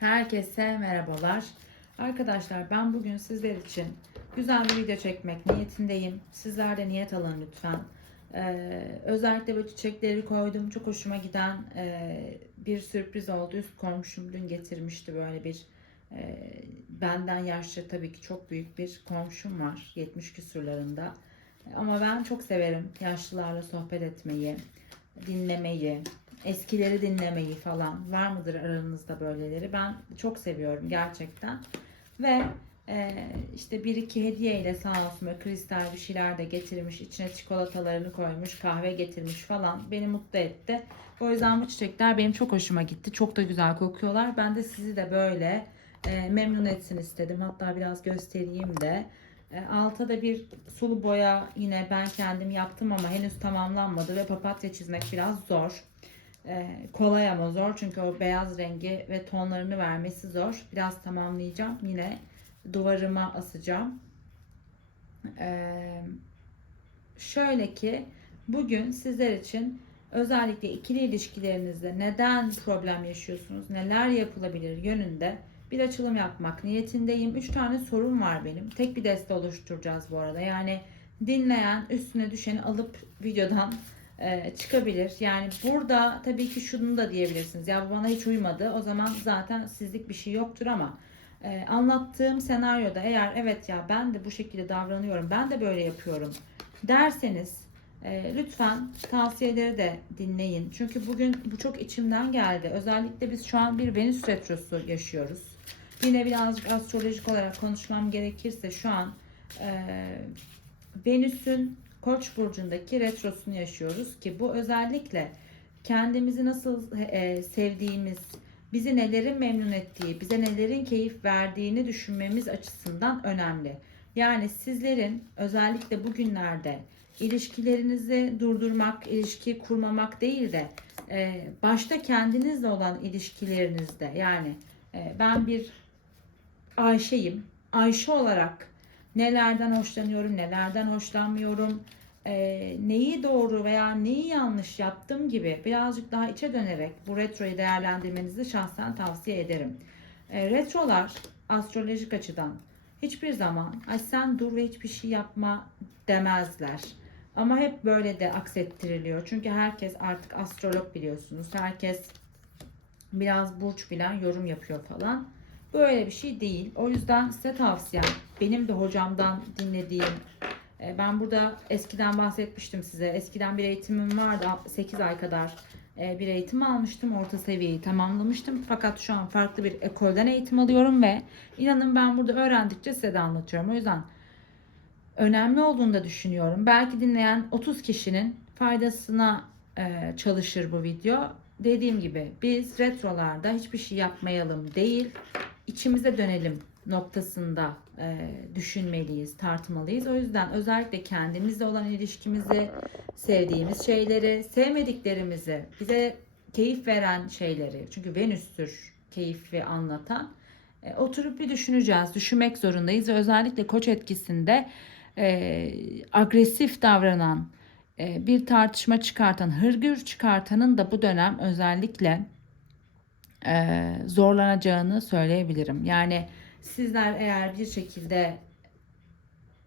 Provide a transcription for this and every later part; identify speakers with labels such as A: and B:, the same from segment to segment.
A: Herkese merhabalar. Arkadaşlar ben bugün sizler için güzel bir video çekmek niyetindeyim. Sizler de niyet alın lütfen. Ee, özellikle bu çiçekleri koydum. Çok hoşuma giden e, bir sürpriz oldu. Üst komşum dün getirmişti böyle bir e, benden yaşça tabii ki çok büyük bir komşum var. 70 küsurlarında. Ama ben çok severim yaşlılarla sohbet etmeyi, dinlemeyi, eskileri dinlemeyi falan. Var mıdır aranızda böyleleri? Ben çok seviyorum gerçekten. Ve e, işte bir iki hediye ile sağ olsun böyle kristal bir şeyler de getirmiş. içine çikolatalarını koymuş, kahve getirmiş falan. Beni mutlu etti. O yüzden bu çiçekler benim çok hoşuma gitti. Çok da güzel kokuyorlar. Ben de sizi de böyle e, memnun etsin istedim. Hatta biraz göstereyim de. E, alta da bir sulu boya yine ben kendim yaptım ama henüz tamamlanmadı ve papatya çizmek biraz zor. E, kolay ama zor çünkü o beyaz rengi ve tonlarını vermesi zor. Biraz tamamlayacağım. Yine duvarıma asacağım. E, şöyle ki bugün sizler için özellikle ikili ilişkilerinizde neden problem yaşıyorsunuz, neler yapılabilir yönünde bir açılım yapmak niyetindeyim. Üç tane sorum var benim. Tek bir deste oluşturacağız bu arada. Yani dinleyen üstüne düşeni alıp videodan e, çıkabilir. Yani burada tabii ki şunu da diyebilirsiniz. Ya bu bana hiç uymadı. O zaman zaten sizlik bir şey yoktur ama e, anlattığım senaryoda eğer evet ya ben de bu şekilde davranıyorum. Ben de böyle yapıyorum derseniz e, lütfen tavsiyeleri de dinleyin. Çünkü bugün bu çok içimden geldi. Özellikle biz şu an bir Venüs retrosu yaşıyoruz. Yine birazcık astrolojik olarak konuşmam gerekirse şu an e, Venüs'ün Koç burcundaki retrosunu yaşıyoruz ki bu özellikle kendimizi nasıl e, sevdiğimiz, bizi nelerin memnun ettiği, bize nelerin keyif verdiğini düşünmemiz açısından önemli. Yani sizlerin özellikle bugünlerde ilişkilerinizi durdurmak, ilişki kurmamak değil de e, başta kendinizle olan ilişkilerinizde yani e, ben bir Ayşe'yim. Ayşe olarak nelerden hoşlanıyorum, nelerden hoşlanmıyorum, e, neyi doğru veya neyi yanlış yaptım gibi birazcık daha içe dönerek bu retroyu değerlendirmenizi şahsen tavsiye ederim. E, retrolar astrolojik açıdan hiçbir zaman ay sen dur ve hiçbir şey yapma demezler. Ama hep böyle de aksettiriliyor. Çünkü herkes artık astrolog biliyorsunuz. Herkes biraz burç bilen yorum yapıyor falan. Böyle bir şey değil. O yüzden size tavsiyem benim de hocamdan dinlediğim e, ben burada eskiden bahsetmiştim size. Eskiden bir eğitimim vardı. 8 ay kadar e, bir eğitim almıştım. Orta seviyeyi tamamlamıştım. Fakat şu an farklı bir ekolden eğitim alıyorum ve inanın ben burada öğrendikçe size de anlatıyorum. O yüzden önemli olduğunu da düşünüyorum. Belki dinleyen 30 kişinin faydasına e, çalışır bu video. Dediğim gibi biz retrolarda hiçbir şey yapmayalım değil, içimize dönelim noktasında e, düşünmeliyiz, tartmalıyız. O yüzden özellikle kendimizle olan ilişkimizi, sevdiğimiz şeyleri, sevmediklerimizi, bize keyif veren şeyleri, çünkü Venüs'tür keyfi anlatan, e, oturup bir düşüneceğiz, düşünmek zorundayız ve özellikle koç etkisinde e, agresif davranan, e, bir tartışma çıkartan, hırgür çıkartanın da bu dönem özellikle e, zorlanacağını söyleyebilirim. Yani sizler eğer bir şekilde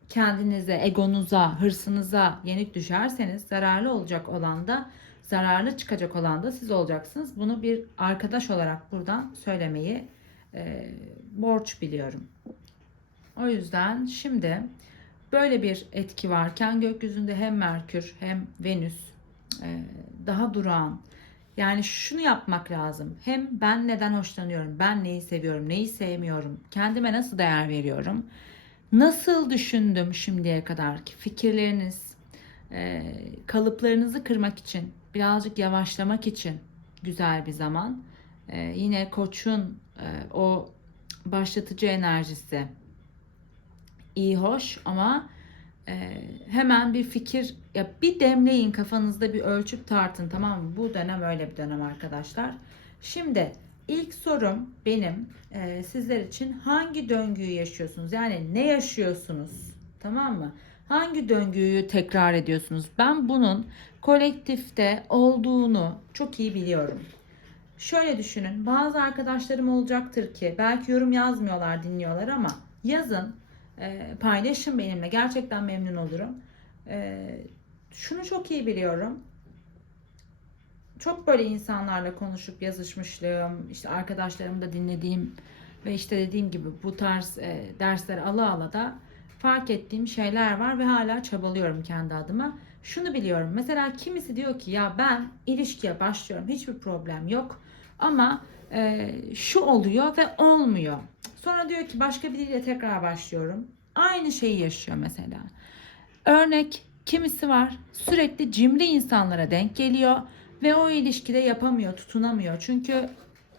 A: kendinize, egonuza, hırsınıza yenik düşerseniz zararlı olacak olan da zararlı çıkacak olan da siz olacaksınız. Bunu bir arkadaş olarak buradan söylemeyi e, borç biliyorum. O yüzden şimdi böyle bir etki varken gökyüzünde hem Merkür hem Venüs e, daha durağan. Yani şunu yapmak lazım. Hem ben neden hoşlanıyorum, ben neyi seviyorum, neyi sevmiyorum, kendime nasıl değer veriyorum, nasıl düşündüm şimdiye kadar ki fikirleriniz, e, kalıplarınızı kırmak için, birazcık yavaşlamak için güzel bir zaman. E, yine koçun e, o başlatıcı enerjisi iyi hoş ama e, hemen bir fikir ya bir demleyin kafanızda bir ölçüp tartın tamam mı? Bu dönem öyle bir dönem arkadaşlar. Şimdi ilk sorum benim e, sizler için hangi döngüyü yaşıyorsunuz? Yani ne yaşıyorsunuz? Tamam mı? Hangi döngüyü tekrar ediyorsunuz? Ben bunun kolektifte olduğunu çok iyi biliyorum. şöyle düşünün. Bazı arkadaşlarım olacaktır ki belki yorum yazmıyorlar, dinliyorlar ama yazın, e, paylaşın benimle. Gerçekten memnun olurum. E, şunu çok iyi biliyorum. Çok böyle insanlarla konuşup yazışmışlığım, işte arkadaşlarımı da dinlediğim ve işte dediğim gibi bu tarz e, dersler ala ala da fark ettiğim şeyler var ve hala çabalıyorum kendi adıma. Şunu biliyorum. Mesela kimisi diyor ki ya ben ilişkiye başlıyorum. Hiçbir problem yok. Ama e, şu oluyor ve olmuyor. Sonra diyor ki başka biriyle tekrar başlıyorum. Aynı şeyi yaşıyor mesela. Örnek kimisi var sürekli cimri insanlara denk geliyor ve o ilişkide yapamıyor, tutunamıyor. Çünkü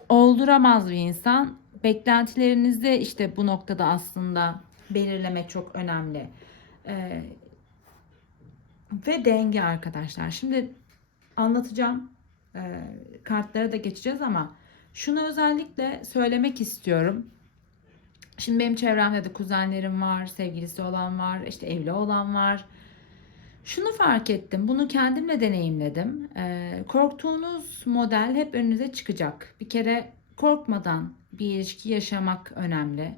A: olduramaz bir insan. Beklentilerinizi işte bu noktada aslında belirlemek çok önemli. Ee, ve denge arkadaşlar. Şimdi anlatacağım. Ee, kartlara da geçeceğiz ama şunu özellikle söylemek istiyorum. Şimdi benim çevremde de kuzenlerim var, sevgilisi olan var, işte evli olan var. Şunu fark ettim, bunu kendimle deneyimledim. Ee, korktuğunuz model hep önünüze çıkacak. Bir kere korkmadan bir ilişki yaşamak önemli.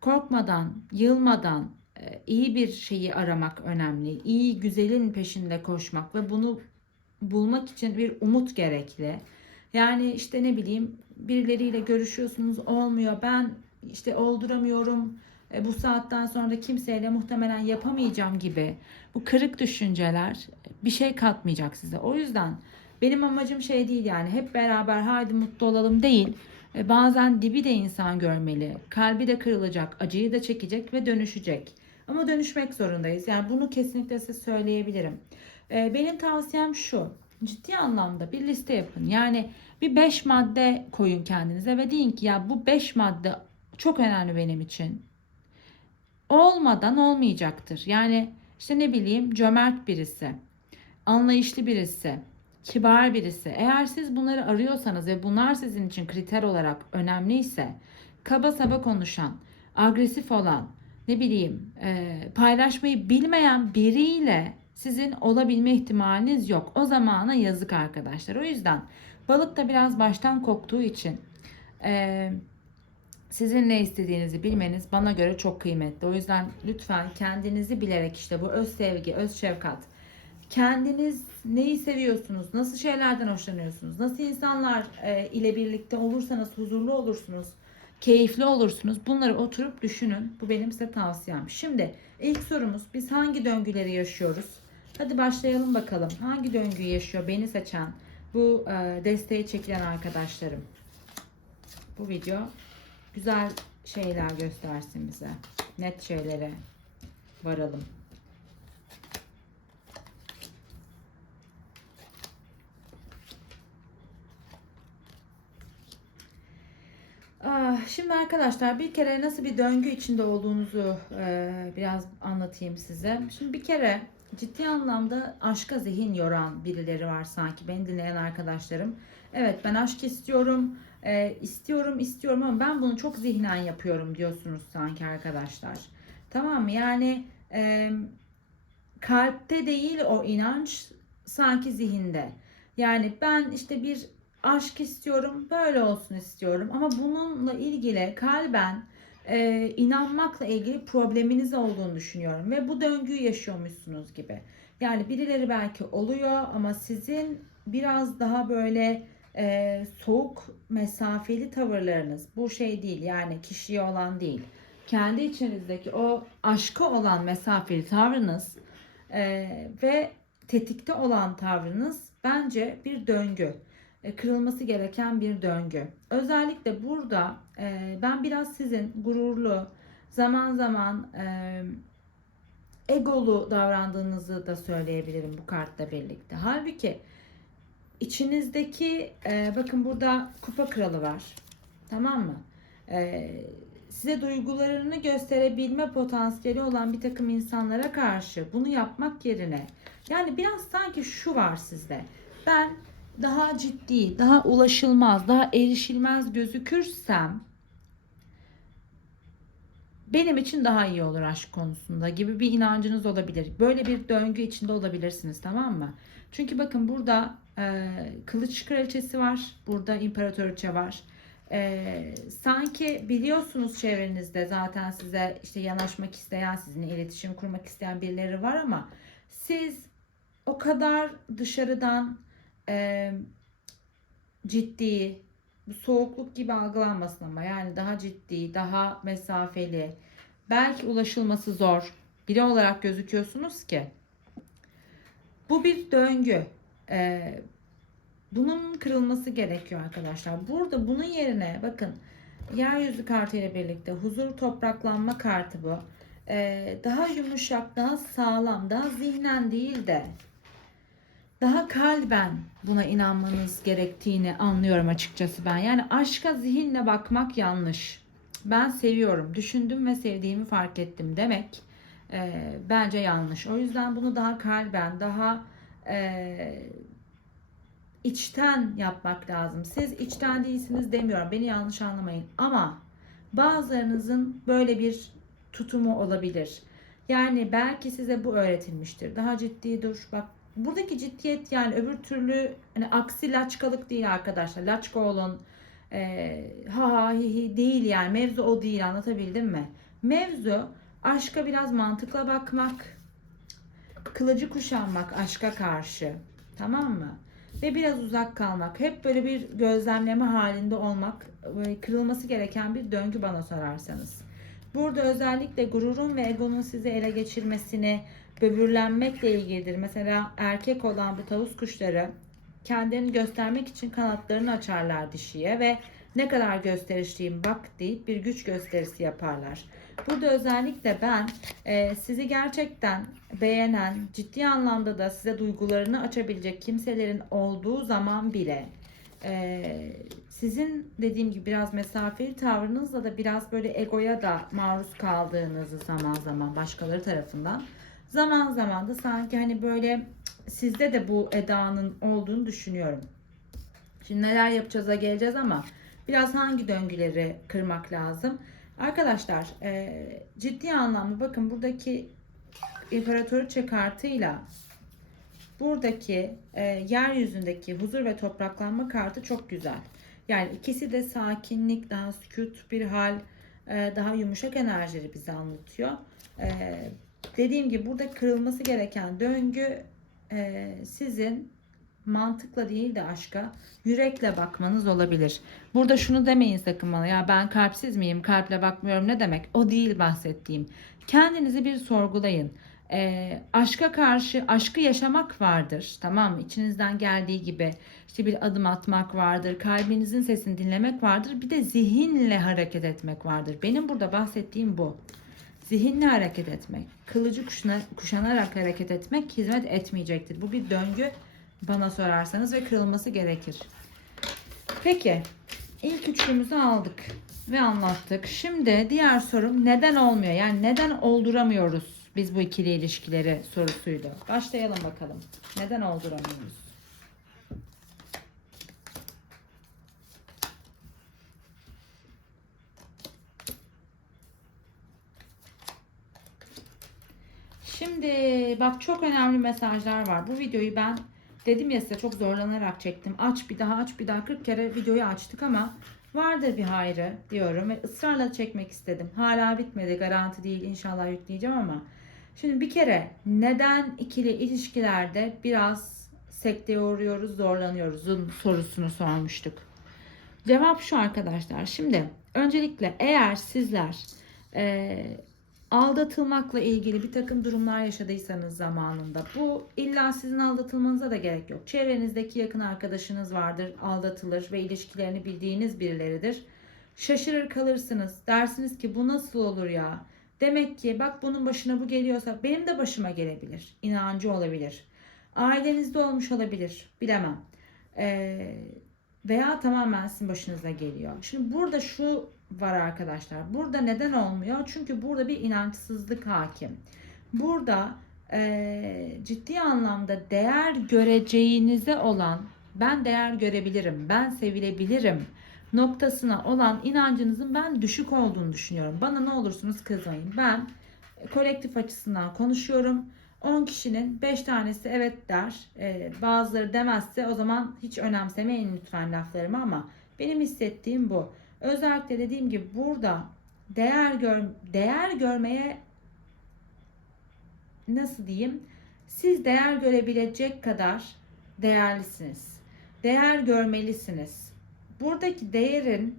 A: Korkmadan, yılmadan e, iyi bir şeyi aramak önemli. İyi, güzelin peşinde koşmak ve bunu bulmak için bir umut gerekli. Yani işte ne bileyim birileriyle görüşüyorsunuz olmuyor. Ben işte olduramıyorum. E, bu saatten sonra da kimseyle muhtemelen yapamayacağım gibi bu kırık düşünceler bir şey katmayacak size. O yüzden benim amacım şey değil yani hep beraber haydi mutlu olalım değil. E, bazen dibi de insan görmeli. Kalbi de kırılacak, acıyı da çekecek ve dönüşecek. Ama dönüşmek zorundayız. Yani bunu kesinlikle size söyleyebilirim. E, benim tavsiyem şu. Ciddi anlamda bir liste yapın. Yani bir 5 madde koyun kendinize ve deyin ki ya bu 5 madde çok önemli benim için. Olmadan olmayacaktır. Yani işte ne bileyim cömert birisi, anlayışlı birisi, kibar birisi. Eğer siz bunları arıyorsanız ve bunlar sizin için kriter olarak önemliyse kaba saba konuşan, agresif olan, ne bileyim e, paylaşmayı bilmeyen biriyle sizin olabilme ihtimaliniz yok. O zamana yazık arkadaşlar. O yüzden balık da biraz baştan koktuğu için e, sizin ne istediğinizi bilmeniz bana göre çok kıymetli. O yüzden lütfen kendinizi bilerek işte bu öz sevgi, öz şefkat. Kendiniz neyi seviyorsunuz? Nasıl şeylerden hoşlanıyorsunuz? Nasıl insanlar e, ile birlikte olursanız huzurlu olursunuz? Keyifli olursunuz. Bunları oturup düşünün. Bu benim size tavsiyem. Şimdi ilk sorumuz biz hangi döngüleri yaşıyoruz? Hadi başlayalım bakalım. Hangi döngüyü yaşıyor beni seçen bu e, desteği çekilen arkadaşlarım? Bu video güzel şeyler göstersin bize. Net şeylere varalım. Ah, Şimdi arkadaşlar bir kere nasıl bir döngü içinde olduğunuzu e, biraz anlatayım size. Şimdi bir kere ciddi anlamda aşka zihin yoran birileri var sanki beni dinleyen arkadaşlarım. Evet ben aşk istiyorum, e, istiyorum, istiyorum ama ben bunu çok zihnen yapıyorum diyorsunuz sanki arkadaşlar. Tamam mı? Yani e, kalpte değil o inanç sanki zihinde. Yani ben işte bir aşk istiyorum, böyle olsun istiyorum ama bununla ilgili kalben e, inanmakla ilgili probleminiz olduğunu düşünüyorum ve bu döngüyü yaşıyormuşsunuz gibi. Yani birileri belki oluyor ama sizin biraz daha böyle e, soğuk mesafeli tavırlarınız bu şey değil yani kişiye olan değil. Kendi içinizdeki o aşka olan mesafeli tavrınız e, ve tetikte olan tavrınız bence bir döngü. E, kırılması gereken bir döngü. Özellikle burada e, ben biraz sizin gururlu, zaman zaman e, egolu davrandığınızı da söyleyebilirim bu kartla birlikte. Halbuki içinizdeki e, bakın burada kupa kralı var. Tamam mı? E, size duygularını gösterebilme potansiyeli olan bir takım insanlara karşı bunu yapmak yerine yani biraz sanki şu var sizde. Ben daha ciddi, daha ulaşılmaz, daha erişilmez gözükürsem benim için daha iyi olur aşk konusunda gibi bir inancınız olabilir. Böyle bir döngü içinde olabilirsiniz tamam mı? Çünkü bakın burada Ee, kılıç kraliçesi var. Burada imparatoriçe var. Ee, sanki biliyorsunuz çevrenizde zaten size işte yanaşmak isteyen, sizinle iletişim kurmak isteyen birileri var ama siz o kadar dışarıdan e, ciddi, bu soğukluk gibi algılanmasın ama yani daha ciddi, daha mesafeli, belki ulaşılması zor biri olarak gözüküyorsunuz ki bu bir döngü. Ee, bunun kırılması gerekiyor arkadaşlar. Burada bunun yerine bakın yeryüzü kartı ile birlikte huzur topraklanma kartı bu. Ee, daha yumuşak, daha sağlam, daha zihnen değil de daha kalben buna inanmanız gerektiğini anlıyorum açıkçası ben. Yani aşka zihinle bakmak yanlış. Ben seviyorum, düşündüm ve sevdiğimi fark ettim demek e, bence yanlış. O yüzden bunu daha kalben, daha e, içten yapmak lazım. Siz içten değilsiniz demiyorum. Beni yanlış anlamayın. Ama bazılarınızın böyle bir tutumu olabilir. Yani belki size bu öğretilmiştir. Daha ciddi dur. Bak buradaki ciddiyet yani öbür türlü hani aksi laçkalık değil arkadaşlar. Laçka olun. E, ha ha hi hi değil yani. Mevzu o değil anlatabildim mi? Mevzu aşka biraz mantıkla bakmak. Kılıcı kuşanmak aşka karşı. Tamam mı? Ve biraz uzak kalmak. Hep böyle bir gözlemleme halinde olmak. Kırılması gereken bir döngü bana sorarsanız. Burada özellikle gururun ve egonun sizi ele geçirmesini, böbürlenmekle ilgilidir. Mesela erkek olan bu tavus kuşları kendilerini göstermek için kanatlarını açarlar dişiye ve ne kadar gösterişliyim bak deyip bir güç gösterisi yaparlar. Burada özellikle ben e, sizi gerçekten beğenen, ciddi anlamda da size duygularını açabilecek kimselerin olduğu zaman bile e, sizin dediğim gibi biraz mesafeli tavrınızla da biraz böyle egoya da maruz kaldığınızı zaman zaman başkaları tarafından zaman zaman da sanki hani böyle sizde de bu edanın olduğunu düşünüyorum. Şimdi neler yapacağız'a geleceğiz ama biraz hangi döngüleri kırmak lazım? Arkadaşlar e, ciddi anlamda bakın buradaki imparatoriçe kartıyla buradaki e, yeryüzündeki huzur ve topraklanma kartı çok güzel. Yani ikisi de sakinlik, daha sükut bir hal, e, daha yumuşak enerjileri bize anlatıyor. E, dediğim gibi burada kırılması gereken döngü e, sizin mantıkla değil de aşka yürekle bakmanız olabilir. Burada şunu demeyin sakın bana ya ben kalpsiz miyim kalple bakmıyorum ne demek o değil bahsettiğim. Kendinizi bir sorgulayın. E, aşka karşı aşkı yaşamak vardır tamam mı? İçinizden geldiği gibi işte bir adım atmak vardır. Kalbinizin sesini dinlemek vardır. Bir de zihinle hareket etmek vardır. Benim burada bahsettiğim bu. Zihinle hareket etmek, kılıcı kuşana, kuşanarak hareket etmek hizmet etmeyecektir. Bu bir döngü bana sorarsanız ve kırılması gerekir. Peki ilk üçlümüzü aldık ve anlattık. Şimdi diğer sorum neden olmuyor? Yani neden olduramıyoruz biz bu ikili ilişkileri sorusuydu. Başlayalım bakalım. Neden olduramıyoruz? Şimdi bak çok önemli mesajlar var. Bu videoyu ben dedim ya size çok zorlanarak çektim. Aç bir daha aç bir daha 40 kere videoyu açtık ama vardır bir hayrı diyorum ve ısrarla çekmek istedim. Hala bitmedi garanti değil inşallah yükleyeceğim ama. Şimdi bir kere neden ikili ilişkilerde biraz sekteye uğruyoruz zorlanıyoruzun sorusunu sormuştuk. Cevap şu arkadaşlar. Şimdi öncelikle eğer sizler eee aldatılmakla ilgili bir takım durumlar yaşadıysanız zamanında bu illa sizin aldatılmanıza da gerek yok. Çevrenizdeki yakın arkadaşınız vardır, aldatılır ve ilişkilerini bildiğiniz birileridir. Şaşırır kalırsınız. Dersiniz ki bu nasıl olur ya? Demek ki bak bunun başına bu geliyorsa benim de başıma gelebilir. İnancı olabilir. Ailenizde olmuş olabilir. Bilemem. Ee, veya tamamen sizin başınıza geliyor. Şimdi burada şu var arkadaşlar. Burada neden olmuyor? Çünkü burada bir inançsızlık hakim. Burada e, ciddi anlamda değer göreceğinize olan ben değer görebilirim, ben sevilebilirim noktasına olan inancınızın ben düşük olduğunu düşünüyorum. Bana ne olursunuz kızmayın. Ben kolektif açısından konuşuyorum. 10 kişinin 5 tanesi evet der. Ee, bazıları demezse o zaman hiç önemsemeyin lütfen laflarımı ama benim hissettiğim bu. Özellikle dediğim gibi burada değer gör değer görmeye nasıl diyeyim? Siz değer görebilecek kadar değerlisiniz. Değer görmelisiniz. Buradaki değerin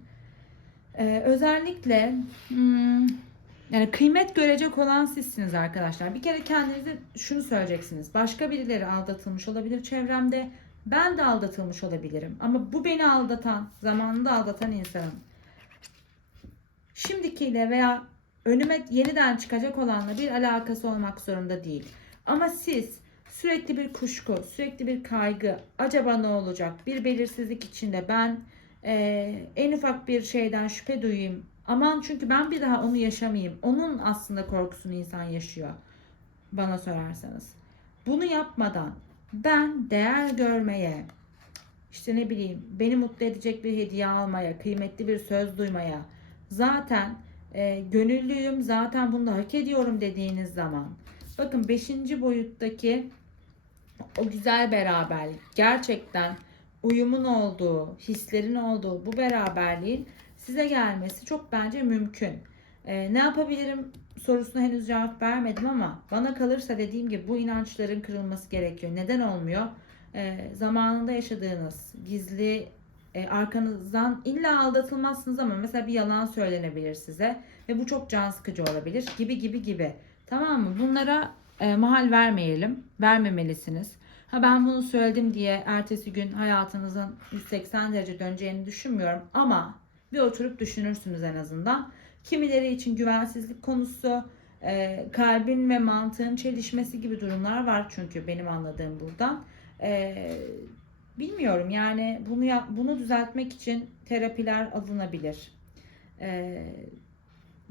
A: e, özellikle hmm, yani kıymet görecek olan sizsiniz arkadaşlar. Bir kere kendinize şunu söyleyeceksiniz. Başka birileri aldatılmış olabilir çevremde. Ben de aldatılmış olabilirim. Ama bu beni aldatan, zamanında aldatan insanım. Şimdikiyle veya önüme yeniden çıkacak olanla bir alakası olmak zorunda değil. Ama siz sürekli bir kuşku, sürekli bir kaygı, acaba ne olacak, bir belirsizlik içinde ben eee, en ufak bir şeyden şüphe duyayım. Aman çünkü ben bir daha onu yaşamayayım. Onun aslında korkusunu insan yaşıyor. Bana sorarsanız. Bunu yapmadan ben değer görmeye, işte ne bileyim beni mutlu edecek bir hediye almaya, kıymetli bir söz duymaya, zaten e, gönüllüyüm, zaten bunu hak ediyorum dediğiniz zaman. Bakın 5. boyuttaki o güzel beraberlik gerçekten uyumun olduğu, hislerin olduğu bu beraberliğin size gelmesi çok bence mümkün. Ee, ne yapabilirim sorusuna henüz cevap vermedim ama bana kalırsa dediğim gibi bu inançların kırılması gerekiyor. Neden olmuyor? Ee, zamanında yaşadığınız gizli e, arkanızdan illa aldatılmazsınız ama mesela bir yalan söylenebilir size ve bu çok can sıkıcı olabilir gibi gibi gibi. Tamam mı? Bunlara e, mahal vermeyelim. Vermemelisiniz. Ha ben bunu söyledim diye ertesi gün hayatınızın 180 derece döneceğini düşünmüyorum ama bir oturup düşünürsünüz en azından. Kimileri için güvensizlik konusu, e, kalbin ve mantığın çelişmesi gibi durumlar var çünkü benim anladığım buradan. E, bilmiyorum yani bunu yap- bunu düzeltmek için terapiler alınabilir. E,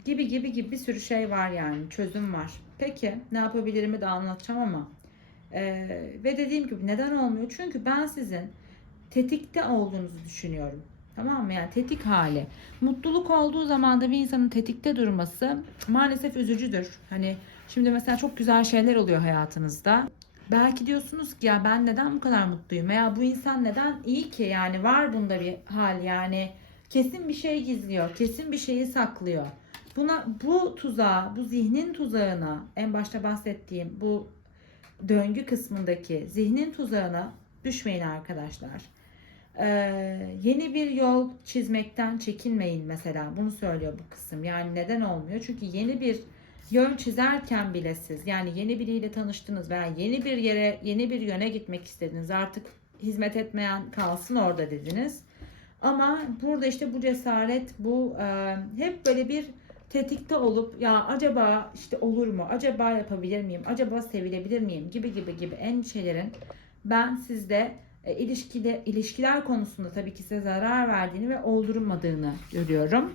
A: gibi gibi gibi bir sürü şey var yani çözüm var. Peki ne yapabilirimi de anlatacağım ama e, ve dediğim gibi neden olmuyor? Çünkü ben sizin tetikte olduğunuzu düşünüyorum. Tamam mı? Yani tetik hali. Mutluluk olduğu zaman da bir insanın tetikte durması maalesef üzücüdür. Hani şimdi mesela çok güzel şeyler oluyor hayatınızda. Belki diyorsunuz ki ya ben neden bu kadar mutluyum veya bu insan neden iyi ki yani var bunda bir hal yani kesin bir şey gizliyor, kesin bir şeyi saklıyor. Buna bu tuzağa, bu zihnin tuzağına en başta bahsettiğim bu döngü kısmındaki zihnin tuzağına düşmeyin arkadaşlar. Ee, yeni bir yol çizmekten çekinmeyin mesela. Bunu söylüyor bu kısım. Yani neden olmuyor? Çünkü yeni bir yön çizerken bile siz yani yeni biriyle tanıştınız veya yeni bir yere, yeni bir yöne gitmek istediniz. Artık hizmet etmeyen kalsın orada dediniz. Ama burada işte bu cesaret, bu e, hep böyle bir tetikte olup ya acaba işte olur mu? Acaba yapabilir miyim? Acaba sevilebilir miyim? gibi gibi gibi endişelerin ben sizde e, ilişkide ilişkiler konusunda tabii ki size zarar verdiğini ve oldurmadığını görüyorum.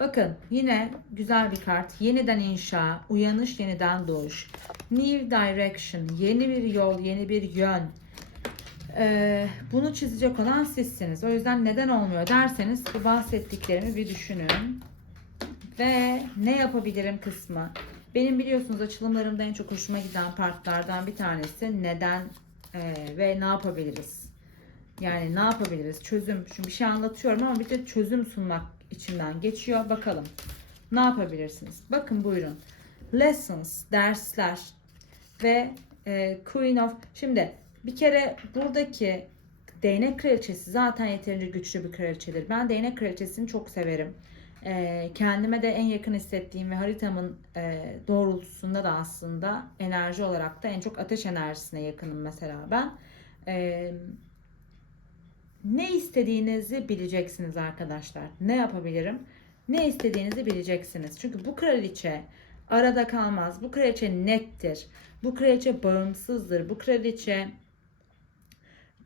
A: Bakın yine güzel bir kart. Yeniden inşa, uyanış, yeniden doğuş. New direction, yeni bir yol, yeni bir yön. Ee, bunu çizecek olan sizsiniz. O yüzden neden olmuyor derseniz bu bahsettiklerimi bir düşünün. Ve ne yapabilirim kısmı. Benim biliyorsunuz açılımlarımda en çok hoşuma giden partlardan bir tanesi neden e, ve ne yapabiliriz? Yani ne yapabiliriz? Çözüm. Şimdi bir şey anlatıyorum ama bir de çözüm sunmak içinden geçiyor. Bakalım. Ne yapabilirsiniz? Bakın buyurun. Lessons, dersler ve e, Queen of... Şimdi bir kere buradaki değnek kraliçesi zaten yeterince güçlü bir kraliçedir. Ben değnek kraliçesini çok severim. E, kendime de en yakın hissettiğim ve haritamın e, doğrultusunda da aslında enerji olarak da en çok ateş enerjisine yakınım mesela ben. E, ne istediğinizi bileceksiniz arkadaşlar. Ne yapabilirim? Ne istediğinizi bileceksiniz. Çünkü bu kraliçe arada kalmaz. Bu kraliçe nettir. Bu kraliçe bağımsızdır. Bu kraliçe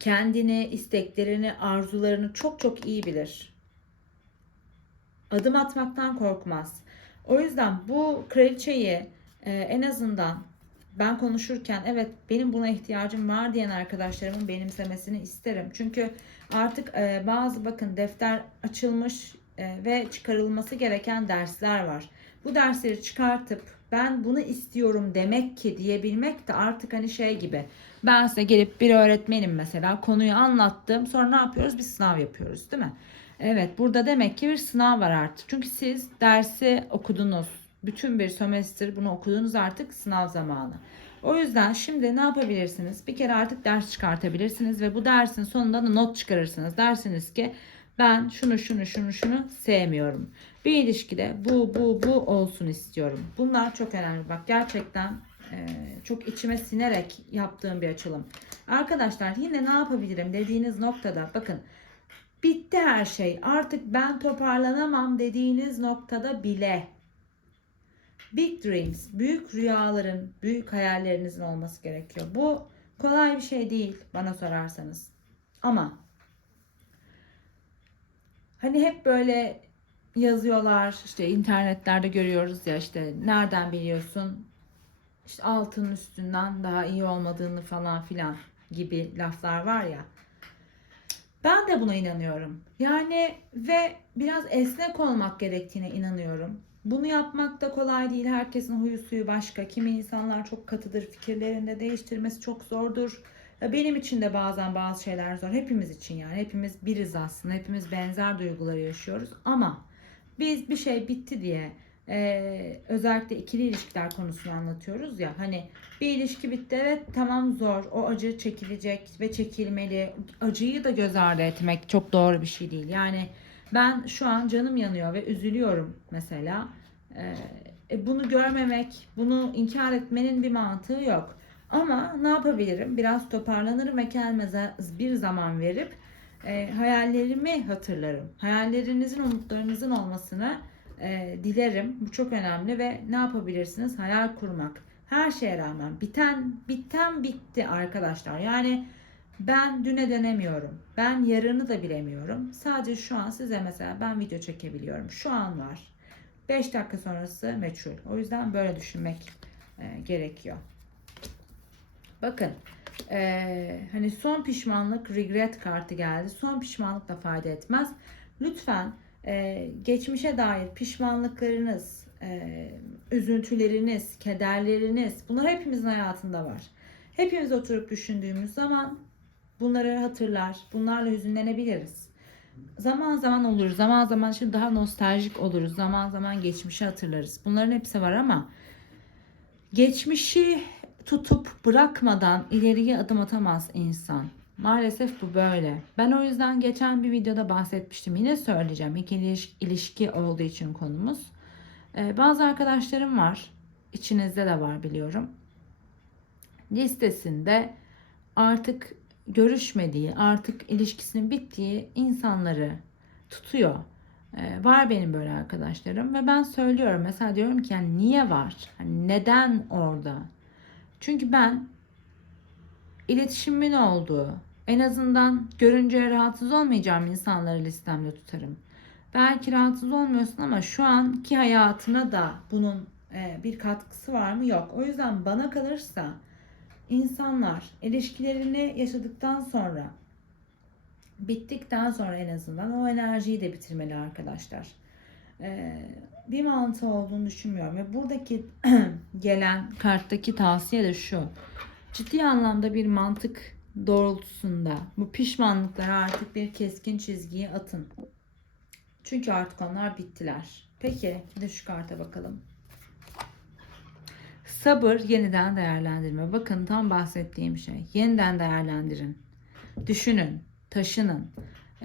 A: kendini, isteklerini, arzularını çok çok iyi bilir. Adım atmaktan korkmaz. O yüzden bu kraliçeyi e, en azından ben konuşurken evet benim buna ihtiyacım var diyen arkadaşlarımın benimsemesini isterim. Çünkü artık e, bazı bakın defter açılmış e, ve çıkarılması gereken dersler var. Bu dersleri çıkartıp ben bunu istiyorum demek ki diyebilmek de artık hani şey gibi. Ben size gelip bir öğretmenim mesela konuyu anlattım. Sonra ne yapıyoruz? Bir sınav yapıyoruz değil mi? Evet burada demek ki bir sınav var artık. Çünkü siz dersi okudunuz. Bütün bir sömestr bunu okudunuz artık sınav zamanı. O yüzden şimdi ne yapabilirsiniz? Bir kere artık ders çıkartabilirsiniz ve bu dersin sonunda da not çıkarırsınız. Dersiniz ki ben şunu şunu şunu şunu sevmiyorum. Bir ilişkide bu bu bu olsun istiyorum. Bunlar çok önemli. Bak gerçekten e, çok içime sinerek yaptığım bir açılım. Arkadaşlar yine ne yapabilirim dediğiniz noktada bakın bitti her şey artık ben toparlanamam dediğiniz noktada bile big dreams, büyük rüyaların, büyük hayallerinizin olması gerekiyor. Bu kolay bir şey değil bana sorarsanız. Ama hani hep böyle yazıyorlar işte internetlerde görüyoruz ya işte nereden biliyorsun işte altının üstünden daha iyi olmadığını falan filan gibi laflar var ya. Ben de buna inanıyorum. Yani ve biraz esnek olmak gerektiğine inanıyorum. Bunu yapmak da kolay değil. Herkesin huyu suyu başka. Kimi insanlar çok katıdır. Fikirlerinde değiştirmesi çok zordur. Benim için de bazen bazı şeyler zor. Hepimiz için yani. Hepimiz biriz aslında. Hepimiz benzer duyguları yaşıyoruz. Ama biz bir şey bitti diye e, özellikle ikili ilişkiler konusunu anlatıyoruz ya. Hani bir ilişki bitti evet tamam zor. O acı çekilecek ve çekilmeli. Acıyı da göz ardı etmek çok doğru bir şey değil. Yani ben şu an canım yanıyor ve üzülüyorum mesela. Ee, e, bunu görmemek, bunu inkar etmenin bir mantığı yok. Ama ne yapabilirim? Biraz toparlanırım ve kendime bir zaman verip e, hayallerimi hatırlarım. Hayallerinizin, umutlarınızın olmasını e, dilerim. Bu çok önemli ve ne yapabilirsiniz? Hayal kurmak. Her şeye rağmen biten bitten bitti arkadaşlar. Yani ben düne dönemiyorum. Ben yarını da bilemiyorum. Sadece şu an size mesela ben video çekebiliyorum. Şu an var. 5 dakika sonrası meçhul. O yüzden böyle düşünmek e, gerekiyor. Bakın e, hani son pişmanlık regret kartı geldi. Son pişmanlık da fayda etmez. Lütfen e, geçmişe dair pişmanlıklarınız, e, üzüntüleriniz, kederleriniz bunlar hepimizin hayatında var. Hepimiz oturup düşündüğümüz zaman bunları hatırlar, bunlarla hüzünlenebiliriz. Zaman zaman olur, zaman zaman şimdi daha nostaljik oluruz, zaman zaman geçmişi hatırlarız. Bunların hepsi var ama geçmişi tutup bırakmadan ileriye adım atamaz insan. Maalesef bu böyle. Ben o yüzden geçen bir videoda bahsetmiştim. Yine söyleyeceğim. İkili ilişki olduğu için konumuz. Ee, bazı arkadaşlarım var. İçinizde de var biliyorum. Listesinde artık görüşmediği, artık ilişkisinin bittiği insanları tutuyor. Ee, var benim böyle arkadaşlarım ve ben söylüyorum mesela diyorum ki yani niye var? Hani neden orada? Çünkü ben iletişimin olduğu, en azından görünce rahatsız olmayacağım insanları listemde tutarım. Belki rahatsız olmuyorsun ama şu anki hayatına da bunun e, bir katkısı var mı? Yok. O yüzden bana kalırsa insanlar ilişkilerini yaşadıktan sonra bittikten sonra en azından o enerjiyi de bitirmeli arkadaşlar. Ee, bir mantığı olduğunu düşünmüyorum ve buradaki gelen karttaki tavsiye de şu. Ciddi anlamda bir mantık doğrultusunda bu pişmanlıklara artık bir keskin çizgiyi atın. Çünkü artık onlar bittiler. Peki bir de şu karta bakalım. Sabır yeniden değerlendirme. Bakın tam bahsettiğim şey. Yeniden değerlendirin. Düşünün, taşının,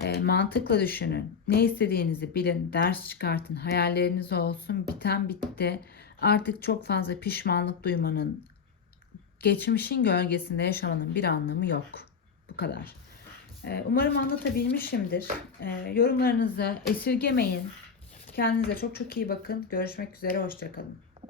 A: e, mantıkla düşünün. Ne istediğinizi bilin, ders çıkartın, hayalleriniz olsun. Biten bitti. Artık çok fazla pişmanlık duymanın, geçmişin gölgesinde yaşamanın bir anlamı yok. Bu kadar. E, umarım anlatabilmişimdir. E, yorumlarınızı esirgemeyin. Kendinize çok çok iyi bakın. Görüşmek üzere. Hoşçakalın.